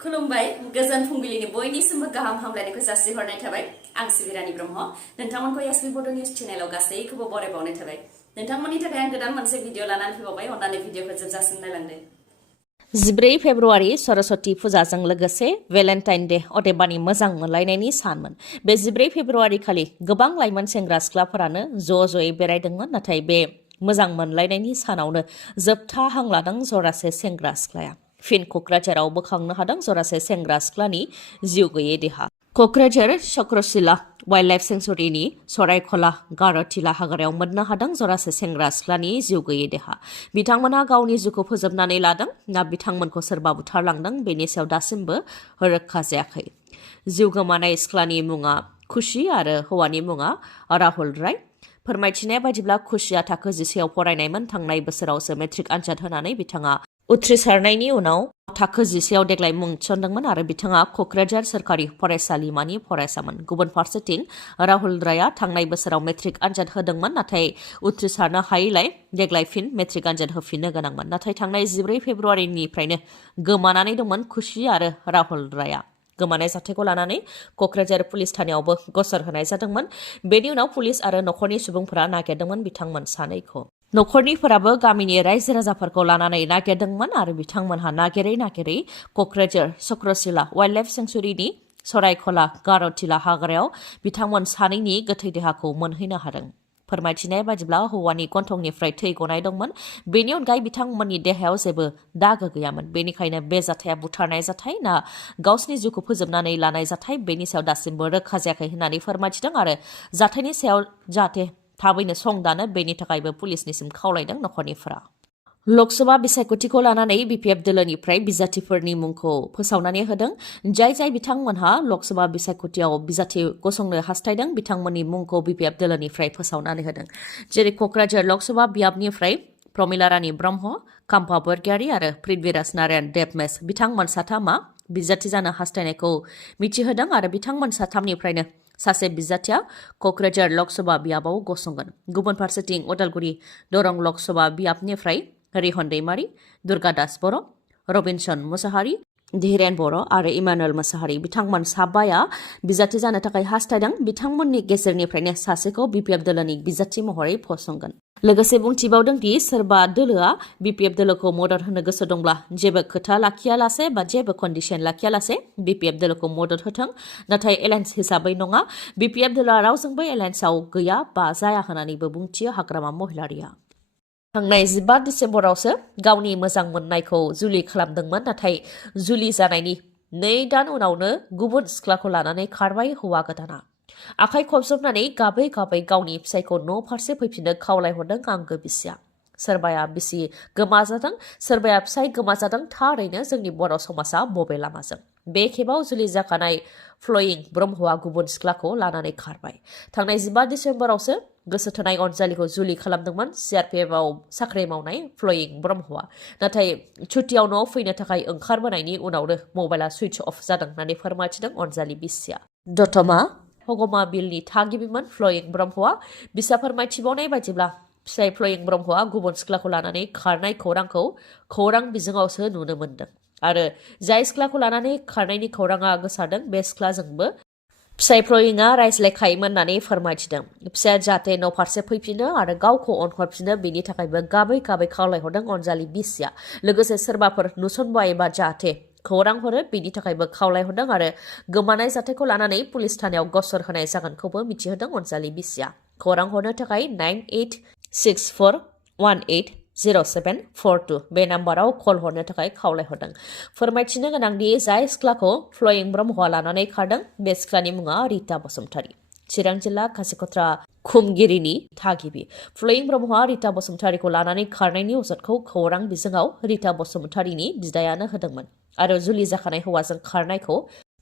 खुलुमबाय गोजोन फुंबिलिनि बयनिसिमबो गाहाम हामलायनायखौ जासिहरनाय थाबाय आं सिबिरानि ब्रह्म नोंथांमोनखौ एसबी बड' निउज चेनेलाव गासैखौबो बरायबावनाय थाबाय नोंथांमोननि थाखाय आं गोदान मोनसे भिडिअ लानानै फैबावबाय अन्नानै भिडिअखौ जोबजासिम नायलांदो 14 फेब्रुआरि सरस्वती फुजाजों लोगोसे भेलेन्टाइन डे अदेबानि मोजां मोनलायनायनि सानमोन बे 14 फेब्रुआरि खालि गोबां लाइमोन सेंग्रा सिख्लाफोरानो ज'-ज'यै बेरायदोंमोन नाथाय बे मोजां मोनलायनायनि सानावनो जोबथा हां लादों जरासे सेंग्रा सिख्लाया फिन क'क्राझाराव बोखांनो हादों जरासे सेंग्रा सिख्लानि जिउ गैयै देहा क'क्राझार चक्रशिला वाइल्ड लाइफ सेंसुरिनि सरायखला गार'थिला हाग्रायाव मोननो हादों जरासे सेंग्रा सिख्लानि जिउ गैयै देहा बिथांमोनहा गावनि जिउखौ फोजोबनानै लादों ना बिथांमोनखौ सोरबा बुथारलांदों बेनि सायाव दासिमबो रोखा जायाखै जिउ गोमानाय सिख्लानि मुङा खुशी आरो हौवानि मुङा राहुल राय फोरमायथिनाय बायदिब्ला खुशीया थाखो 10आव फरायनायमोन थांनाय बोसोरावसो मेट्रिक आनजाद होनानै बिथाङा उथ्रिसारनायनि उनाव थाखो 10आव देग्लाय मुं थिसनदोंमोन आरो बिथाङा क'क्राझार सोरखारि फरायसालिमानि फरायसामोन गुबुन फारसेथिं राहुल रायआ थांनाय बोसोराव मेट्रिक आनजाद होदोंमोन नाथाय उथ्रिसारनो हायैलाय देग्लाय फिन मेट्रिक आनजाद होफिननो गोनांमोन नाथाय थांनाय 14 फेब्रुआरिनिफ्रायनो गोमानानै दंमोन खुशी आरो राहुल रायआ गोमानाय जाथायखौ लानानै क'क्राझार पुलिस थानायावबो गसर होनाय जादोंमोन बेनि उनाव पुलिस आरो नखरनि सुबुंफोरा नागिरदोंमोन बिथांमोन सानैखौ नखरनिफोराबो गामिनि रायजो राजाफोरखौ लानानै नागिरदोंमोन आरो बिथांमोनहा नागिरै क'क्राझार चक्रशिला वाइल्ड लाइफ सेंसुरिनि सरायखला गार'थिला हाग्रायाव बिथांमोन सानैनि गोथै देहाखौ मोनहैनो हादों फोरमायथिनाय बादिब्ला हौवानि गन्थंनिफ्राय थै गनाय दंमोन बेनि अनगायै बिथांमोननि देहायाव जेबो दागो गैयामोन बेनिखायनो बे जाथाया बुथारनाय जाथाय ना गावसिनि जिउखौ फोजोबनानै लानाय जाथाय बेनि सायाव दासिमबो रोखा जायाखै होननानै फोरमायथिदों आरो जाथायनि सायाव जाहाथे थाबैनो संदानो बेनि थाखायबो पुलिसनिसिम खावलायदों नखरनिफोरा लकसभा बिसायख'थिखौ लानानै BPF दोलोनिफ्राय बिजाथिफोरनि मुंखौ फोसावनानै होदों जाय बिथांमोनहा लकसभा बिसायख'थियाव बिजाथि गसंनो हास्थायदों बिथांमोननि मुंखौ BPF दोलोनिफ्राय फोसावनानै होदों जेरै क'क्राझार लकसभा बियाबनिफ्राय प्रमिला रानी ब्रह्म काम्पा बरगयारी आरो पृथ्वीराज नारायण देबमेस बिथांमोन साथामा बिजाथि जानो हास्थायनायखौ मिथिहोदों आरो बिथांमोन साथामनिफ्रायनो सासे बिजाथिया क'क्राझार लकसभा बियाबाव गसंगोन गुबुन फारसेथिं उदालगुरि दरं लकसभा बियाबनिफ्राय रिहन दैमारी दुर्गा दास बर' रबिनसन मुसाहारि धीरेन बर' आरो इमानुएल मुसाहारि बिथांमोन साबाया बिजाथि जानो थाखाय हास्थायदों बिथांमोननि गेजेरनिफ्रायनो सासेखौ BPF दोलोनि बिजाथि महरै फसंगोन लोगोसे बुंथिबावदों दि सोरबा दोलोआ BPF दोलोखौ मदद होनो गोसो दंब्ला जेबो खोथा लाखियालासे बा जेबो कन्डिशन लाखियालासे BPF दोलोखौ मदद होथों नाथाय एलायन्स हिसाबै नङा BPF दोलोआ रावजोंबो एलायन्सआव गैया बा जाया होननानैबो बुंथियो हाग्रामा महिलारिया थांनाय 15 डिसेम्बरावसो गावनि मोजां मोननायखौ जुलि खालामदोंमोन नाथाय जुलि जानायनि 2 दान उनावनो गुबुन सिख्लाखौ लानानै खारबाय हौवा गोदाना आखाइ खबजबनानै गाबै गावनि फिसायखौ न' फारसे फैफिननो खावलायहरदों आंगो बिसिया सोरबाया बिसि गोमाजादों सोरबाया फिसाय गोमाजादों थारैनो जोंनि बर' समाजा बबे लामाजों बे खेबाव जुलि जाखानाय फ्लयिं ब्रह्मआ गुबुन सिख्लाखौ लानानै खारबाय थांनाय 15 डिसेम्बरावसो गोसो थोनाय अनजालिखौ जुलि खालामदोंमोन CRPFआव साख्रि मावनाय फ्लयिं ब्रह्मआ नाथाय छुट्टियाव न'आव फैनो थाखाय ओंखारबोनायनि उनावनो मबाइला सुइच अफ जादों होननानै फोरमायथिदों अनजालि बिसिया दतमा हगमा बिलनि थागिबिमोन फ्लयिं ब्रह्मआ बिसा फोरमायथिबावनाय बायदिब्ला फिसाय फ्लयिं ब्रह्मआ गुबुन सिख्लाखौ लानानै खारनाय खौरांखौ खौरां बिजोङावसो नुनो मोन्दों आरो जाय सिख्लाखौ लानानै खारनायनि खौराङा गोसारदों बे सिख्लाजोंबो फिसाय फ्लयिंआ रायज्लायखायोमोन होननानै फोरमायथिदों फिसाया जाहाथे न' फारसे फैफिनो आरो गावखौ अनहरफिनो बेनि थाखायबो गाबै खावलायहरदों अनजालि बिसिया लोगोसे सोरबाफोर नुसनबायोबा जाहाथे खौरां हरो बेनि थाखायबो खावलायहरदों आरो गोमानाय जाथायखौ लानानै पुलिस थानायाव गसर होनाय जागोनखौबो मिथिहोदों अनजालि बिसिया खौरां हरनो थाखाय 9864180742 बे नाम्बाराव कल हरनो थाखाय खावलायहरदों फोरमायथिनो गोनांदि जाय सिख्लाखौ फ्लयिं ब्रह्मआ लानानै खारदों बे सिख्लानि मुङा रिता बसुमतारी चिरां जिल्ला खासिकत्रा खुमगिरिनि थागिबि फ्लयिं ब्रह्मआ रिता बसुमतारीखौ लानानै खारनायनि अजदखौ खौरां बिजोङाव रिता बसुमतारीनि बिदायानो होदोंमोन आरो जुलि जाखानाय हौवाजों खारनायखौ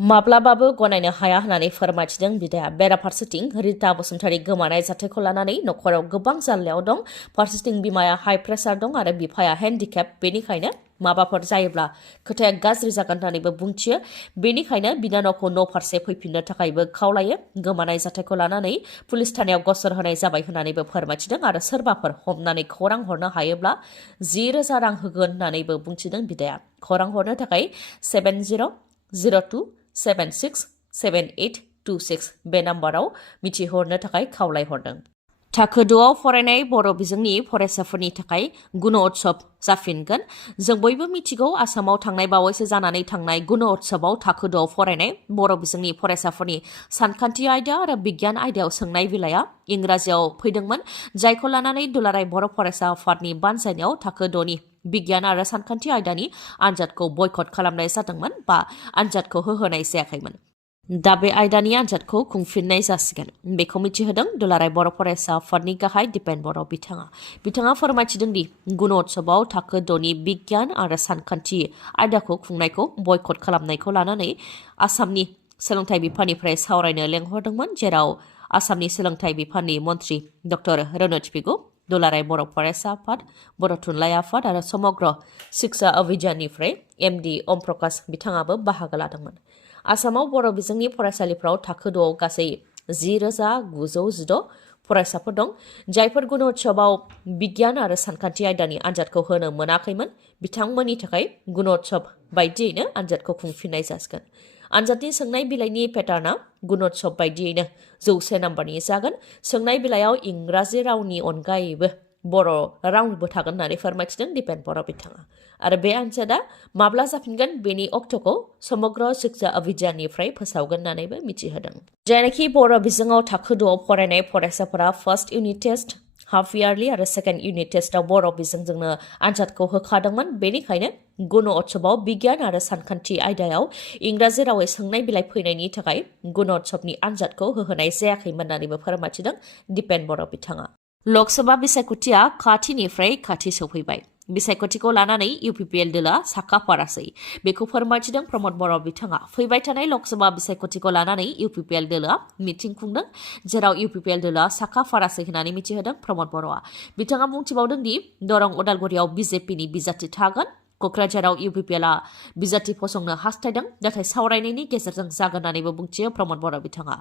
माब्लाबाबो गनायनो हाया होननानै फोरमायथिदों बिदाया। बेराफारसेथिं रिता बसुमतारी गोमानाय जाथायखौ लानानै नखराव गोबां जाल्लायाव दं। फारसेथिं बिमाया हाइ प्रेसार दं आरो बिफाया हेन्डिकेप, बेनिखायनो माबाफोर जायोब्ला खोथाया गाज्रि जागोन होननानैबो बुंथियो। बेनिखायनो बिनानावखौ न' फारसे फैफिननो थाखायबो खावलायो। गोमानाय जाथायखौ लानानै पुलिस थानायाव गसर होनाय जाबाय होननानैबो फोरमायथिदों आरो सोरबाफोर हमनानै खौरां हरनो हायोब्ला 10,000 रां होगोन होननानैबो बुंथिदों बिदाया। खौरां हरनो थाखाय 7002767826 बे नाम्बाराव मिथिहरनो थाखाय खावलायहरदों। थाखो 2आव फरायनाय बर' बिजोंनि फरायसाफोरनि थाखाय गुण'त्सव जाफिनगोन। जों बयबो मिथिगौ आसामाव थांनाय बावैसो जानानै थांनाय गुण'त्सवआव थाखो 2आव फरायनाय बर' बिजोंनि फरायसाफोरनि सानखान्थि आयदा आरो बिगियान आयदायाव सोंनाय बिलाइया इंराजियाव फैदोंमोन, जायखौ लानानै दुलाराय बर' फरायसा आफादनि बानजायनायाव थाखो 2नि बिगियान आरो सानखान्थि आयदानि आनजादखौ बयकट खालामनाय जादोंमोन बा आनजादखौ होहोनाय जायाखैमोन। दा बे आयदानि आनजादखौ खुंफिननाय जासिगोन। बेखौ मिथिहोदों दुलाराय बर' फरायसा आफादनि गाहाय दिपेन बर' बिथाङा फोरमायथिदों दि गुण'त्सवआव थाखो 2नि बिगियान आरो सानखान्थि आयदाखौ खुंनायखौ बयकट खालामनायखौ लानानै आसामनि सोलोंथाइ बिफाननिफ्राय सावरायनो लेंहरदोंमोन, जेराव आसामनि सोलोंथाइ बिफाननि मन्थ्रि डक्टर रनज पेगु, दुलाराय बर' फरायसा आफाद, बर' थुनलाइ आफाद आरो समग्र शिक्षा अभियाननिफ्राय एमडि ओम प्रकाश बिथाङाबो बाहागो लादोंमोन। आसामाव बर' बिजोंनि फरायसालिफ्राव थाखो 2आव गासै 10,916 फरायसाफोर दं, जायफोर गुण'त्सवआव बिगियान आरो सानखान्थि आयदानि आनजादखौ होनो मोनाखैमोन। बिथांमोननि थाखाय गुण'त्सव बायदियैनो आनजादखौ खुंफिननाय जासिगोन। आनजादनि सोंनाय बिलाइनि पेटार्नआ गुण'त्सव बायदियैनो 100 नाम्बारनि जागोन। सोंनाय बिलाइयाव इंराजि रावनि अनगायैबो बर' रावबो थागोन होननानै फोरमायथिदों दिपेन बर' बिथाङा। आरो बे आनजादा माब्ला जाफिनगोन बेनि अक्ट'खौ समग्र शिक्षा अभियाननिफ्राय फोसावगोन होननानैबो मिथिहोदों। जायनाखि बर' बिजोङाव थाखो 2आव फरायनाय फरायसाफोरा first unit test, half yearly आरो सेकेन्ड इउनिट टेस्टआव बर' बिजोंजोंनो आनजादखौ होखादोंमोन। बेनिखायनो गुण'त्सवआव बिगियान आरो सानखान्थि आयदायाव इंराजि रावै सोंनाय बिलाइ फैनायनि थाखाय गुण'त्सवनि आनजादखौ होहोनाय जायाखैमोन होननानैबो फोरमायथिदों दिपेन बर' बिथाङा। लकसभा बिसायख'थिया खाथिनिफ्राय खाथि सौफैबाय। बिसायख'थिखौ लानानै इउपिपिएल दोला साखाफारासै। बेखौ फोरमायथिदों प्रमद बर' बिथाङा। फैबाय थानाय लकसभा बिसायख'थिखौ लानानै इउपिपिएल दोला मिटिं खुंदों, जेराव इउपिपिएल दोला साखाफारासै होननानै मिथिहोदों प्रमद बर'आ। बिथाङा बुंथिबावदों दि दरं उदालगुरियाव बिजेपिनि बिजाथि थागोन। क'क्राझाराव इउपिपिएलआ बिजाथि फसंनो हास्थायदों, नाथाय सावरायनायनि गेजेरजों जागोन होननानैबो बुंथियो प्रमद बर' बिथाङा।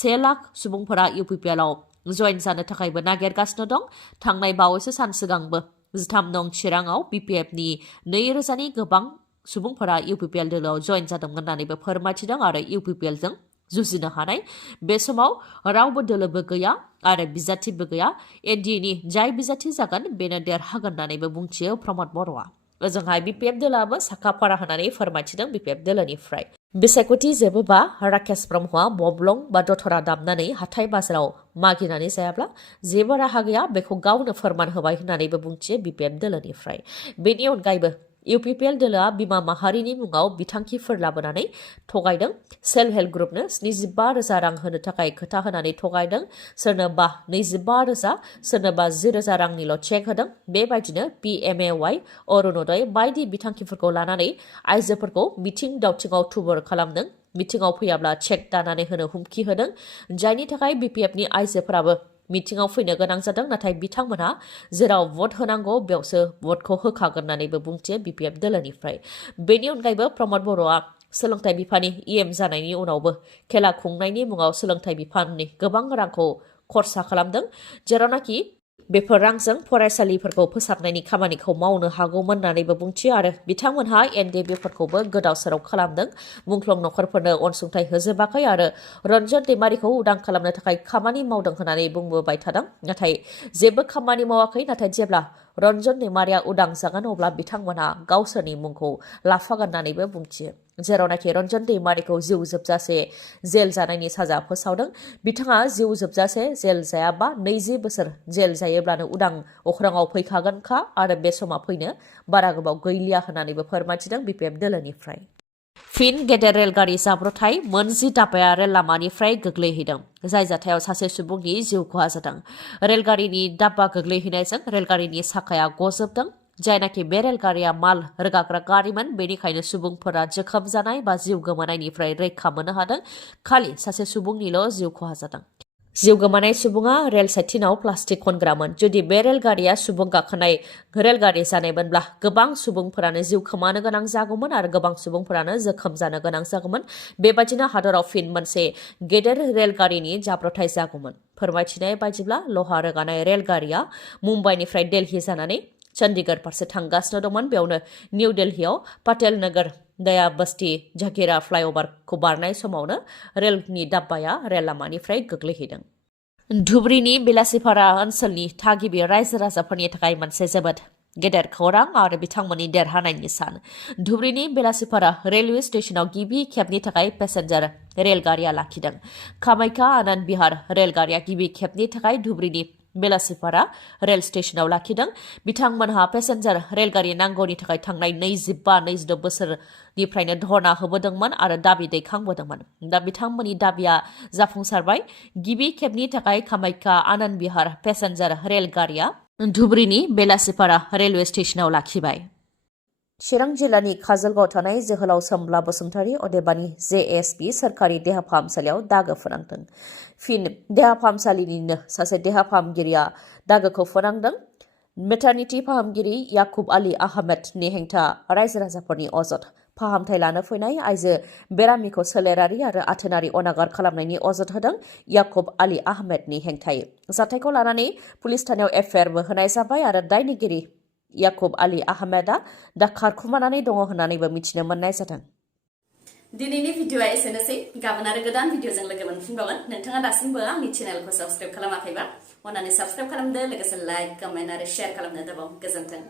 1 लाख सुबुंफोरा इउपिपिएलआव जयेन जानो थाखायबो नागिरगासिनो दं। थांनाय बावैसो सान सिगांबो 13 नं चिराङाव बिपिएफनि 2,000नि गोबां सुबुंफोरा इउपिपिएल दोलोआव जयेन जादोंमोन होननानैबो फोरमायथिदों आरो इउपिपिएलजों जुजिनो हानाय बे समाव रावबो दोलोबो गैया आरो बिजाथिबो गैया। एनडिएनि जाय बिजाथि जागोन बेनो देरहागोन होननानैबो बुंथियो प्रमद बर'आ। ओजोंहाय बिपिएफ दोलोआबो साखाफारा होननानै फोरमायथिदों बिपिएफ दोलोनिफ्राय। बिसायख'थि जोबोबा राकेश ब्रह्मआ बब्लं बा दथरा दामनानै हाथाय बाजाराव मागिनानै जायाब्ला जेबो राहा गैया, बेखौ गावनो फोरमान होबाय होननानैबो बुंथियो बिपिएफ दोलोनिफ्राय। बेनि अनगायैबो इउपिपिएल दोलोआ बिमा माहारिनि मुङाव बिथांखिफोर लाबोनानै थगायदों। सेल्फ हेल्प ग्रुपनो 75,000 रां होनो थाखाय खोथा होनानै थगायदों। सोरनोबा 25,000, सोरनोबा 10,000 रांनिल' चेक होदों। बेबायदिनो पिएमएवाइ, अरुणोदय बायदि बिथांखिफोरखौ लानानै आइजोफोरखौ मिथिं दावथिङाव थुबुर खालामदों। मिथिङाव फैयाब्ला चेक दानानै होनो हुमखि होदों, जायनि थाखाय बिपिएफनि आइजोफोराबो मिथिङाव फैनो गोनां जादों। नाथाय बिथांमोनहा जेराव भट होनांगौ बेयावसो भटखौ होखागोन होननानैबो बुंथियो बिपिएफ दोलोनिफ्राय। बेनि अनगायैबो प्रमद बर'आ सोलोंथाइ बिफाननि इएम जानायनि उनावबो खेला खुंनायनि मुङाव सोलोंथाइ बिफाननि गोबां रांखौ खरसा खालामदों, जेरावनाखि बेफोर रांजों फरायसालिफोरखौ फोसाबनायनि खामानिखौ मावनो हागौमोन होननानैबो बुंथियो आरो बिथांमोनहा एनडिएफोरखौबो गोदाव सोराव खालामदों। मुंख्लं नखरफोरनो अनसुंथाइ होजोबाखै आरो रन्जन दैमारिखौ उदां खालामनो थाखाय खामानि मावदों होननानै बुंबोबाय थादों, नाथाय जेबो खामानि मावाखै। नाथाय जेब्ला रन्जन दैमारिया उदां जागोन अब्ला बिथांमोनहा गावसोरनि मुंखौ लाफागोन होननानैबो बुंथियो। जेरावनाखि रन्जन दैमारिखौ जिउ जोबजासे जेल जानायनि साजा फोसावदों। बिथाङा जिउ जोबजासे जेल जायाबा 20 बोसोर जेल जायोब्लानो उदां अख्राङाव फैखागोनखा आरो बे समा फैनो बारा गोबाव गैलिया होननानैबो फोरमायथिदों बिपिएफ दोलोनिफ्राय। फिन गेदेर रेलगारि जाब्रथाय, मोनजि दाब्बाया रेल लामानिफ्राय गोग्लैहैदों, जाय जाथायाव सासे सुबुंनि जिउ खहा जादों। रेलगारिनि दाब्बा गोग्लैहैनायजों रेलगारिनि साखाया गजोबदों, जायनाखि बे रेलगारिया माल रोगाग्रा गारिमोन बेनिखायनो सुबुंफोरा जोखोम जानाय बा जिउ गोमानायनिफ्राय रैखा मोननो हादों खालि सासे सुबुंनिल' जिउ खहा जादों जिउ गोमानाय सुबुङा रेल साइथिनाव प्लास्टिक खनग्रामोन जुदि बे रेलगारिया सुबुं गाखोनाय रेलगारि जानायमोनब्ला गोबां सुबुंफोरानो जिउ खोमानो गोनां जागौमोन आरो गोबां सुबुंफोरानो जोखोम जानो गोनां जागौमोन बेबायदिनो हादराव फिन मोनसे गेदेर रेलगारिनि जाब्रबथाय जागौमोन फोरमायथिनाय बायदिब्ला लहा रोगानाय रेलगारिया मुम्बाइनिफ्राय दिल्ली जानानै चन्डीगढ़ फारसे थांगासिनो दंमोन बेयावनो निउ दिल्लीयाव पाटेल नगर दया बस्ती झाकिरा फ्लाइअभारखौ बारनाय समावनो रेलनि दाब्बाया रेल लामानिफ्राय गोग्लैहैदों धुबुरीनि बेलासिपारा ओनसोलनि थागिबि रायजो राजाफोरनि थाखाय मोनसे जोबोद गेदेर खौरां आरो बिथांमोननि देरहानायनि सान धुबुरीनि बेलासिपारा रेलवे स्टेशनाव गिबि खेबनि थाखाय पेसेन्जार रेलगारिया लाखिदों कामाख्या आनन्द बिहार रेलगारिया गिबि खेबनि थाखाय धुबुरीनि बेलासिपारा रेल स्टेशनाव लाखिदों बिथांमोनहा पेसेन्जार रेलगारि नांगौनि थाखाय थांनाय 25-26 बोसोरनिफ्रायनो धरना होबोदोंमोन आरो दाबि दैखांबोदोंमोन दा बिथांमोननि दाबिया जाफुंसारबाय गिबि खेबनि थाखाय कामाख्या आनन्द बिहार पेसेन्जार रेलगारिया धुबुरीनि बेलासिपारा रेलवे स्टेशनाव लाखिबाय चिरां जिल्लानि काजलगाव थानाय जोहोलाव सोमब्ला बसुमतारी अदेबानि JSP सोरखारि देहा फाहामसालियाव दागो फोनांदों फिन देहा फाहामसालिनिनो सासे देहा फाहामगिरिया दागोखौ फोनांदों मेटारनिटी फाहामगिरि याकुब आली आहमेदनि हेंथा रायजो राजाफोरनि अजद फाहामथाय लानो फैनाय आइजो बेरामिखौ सोलेरारि आरो आथोनारि अनागार खालामनायनि अजद होदों याकुब आली आहमेदनि हेंथायै जाथायखौ लानानै पुलिस थानायाव एफआइआरबो होनाय जाबाय आरो दायनिगिरि याकुब आली आहमेदा दा खारखुमानानै दङ होननानैबो मिथिनो मोननाय जादों दिनैनि भिडिअआ एसेनोसै गाबोन आरो गोदान भिडिअजों लोगो मोनफिनबावगोन नोंथाङा दासिमबो आंनि चेनेलखौ साबस्क्राइब खालामाखैबा अन्नानै साबस्क्राइब खालामदो लोगोसे लाइक कमेन्ट आरो शेयार खालामनो दाबाव गोजोन्थों